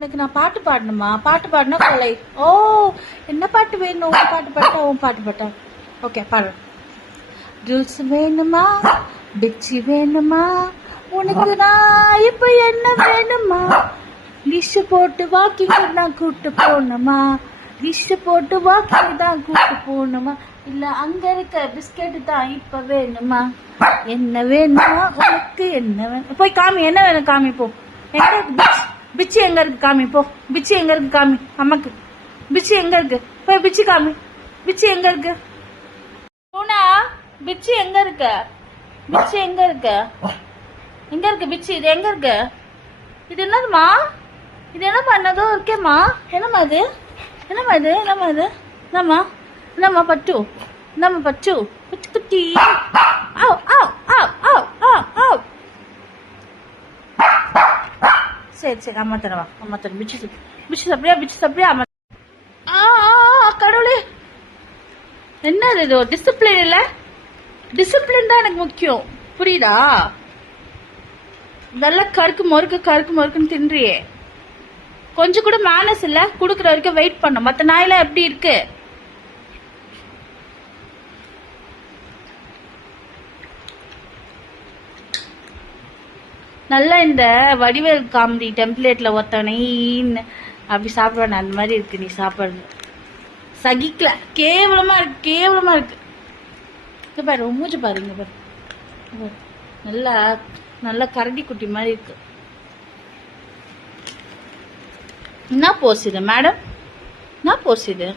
எனக்கு நான் பாட்டு பாடணுமா? பாட்டு பாடினா கொலை. ஓ, என்ன பாட்டு வேணும்? உன் பாட்டு பாட்டா உன் பாட்டு பாட்டா? ஓகே, பாடு. ஜூஸ் வேணுமா, பிச்சி வேணுமா, உனக்கு நான் இப்ப என்ன வேணுமா? டிஷ் போட்டு வாக்கிங் தான் கூட்டு போகணுமா? டிஷ் போட்டு வாக்கிங் தான் கூட்டு போகணுமா? இல்ல அங்க இருக்க பிஸ்கெட் தான் இப்ப வேணுமா? என்ன வேணுமா உனக்கு? என்ன வேணும்? போய் காமி, என்ன வேணும் காமி. போ. எங்க பிச்சி எங்க இருக்கு காமி? போ. பிச்சி எங்க இருக்கு காமி அம்மாக்கு. பிச்சி எங்க இருக்கு? போய் பிச்சி காமி. பிச்சி எங்க இருக்கு? பூனா, பிச்சி எங்க இருக்கு? பிச்சி எங்க இருக்கு? எங்க இருக்கு பிச்சி? இது எங்க இருக்கு? இது என்னதுமா? இது என்ன பண்ணதோ இருக்கேம்மா? என்னம்மா இது? என்னம்மா இது? என்னம்மா இது? என்னம்மா? என்னம்மா பட்டு? என்னம்மா பட்டு? பட்டு குட்டி. ஆவ் ஆவ் ஆவ் ஆவ் ஆவ் ஆவ். சரி சரி, அம்மா தரவா, அம்மா தர. பிச்சு சாப்பிடியா? பிச்சு சாப்பிடியா? அம்மா. கடவுளே, என்னது இது? டிசிப்ளின் இல்ல? டிசிப்ளின் தான் எனக்கு முக்கியம், புரியுதா? இதெல்லாம் கருக்கு மொறுக்குன்னு தின்றியே. கொஞ்சம் கூட மேனஸ் இல்ல. குடுக்குற வரைக்கும் வெயிட் பண்ண. மத்த நாயெல்லாம் எப்படி இருக்கு? நல்லா இந்த வடிவேல் காமெடி டெம்ப்ளேட்ல ஒத்தவனை அப்படி சாப்பிடுவேன். அந்த மாதிரி இருக்கு நீ சாப்பிடுறது. சகிக்கல. கேவலமா இருக்கு, கேவலமா இருக்கு. இங்க பாரு, மூஞ்சி பாரு, இங்க பாரு. நல்லா நல்லா கரடி குட்டி மாதிரி இருக்கு. என்ன போஸ் இது மேடம்? என்ன போஸ் இது?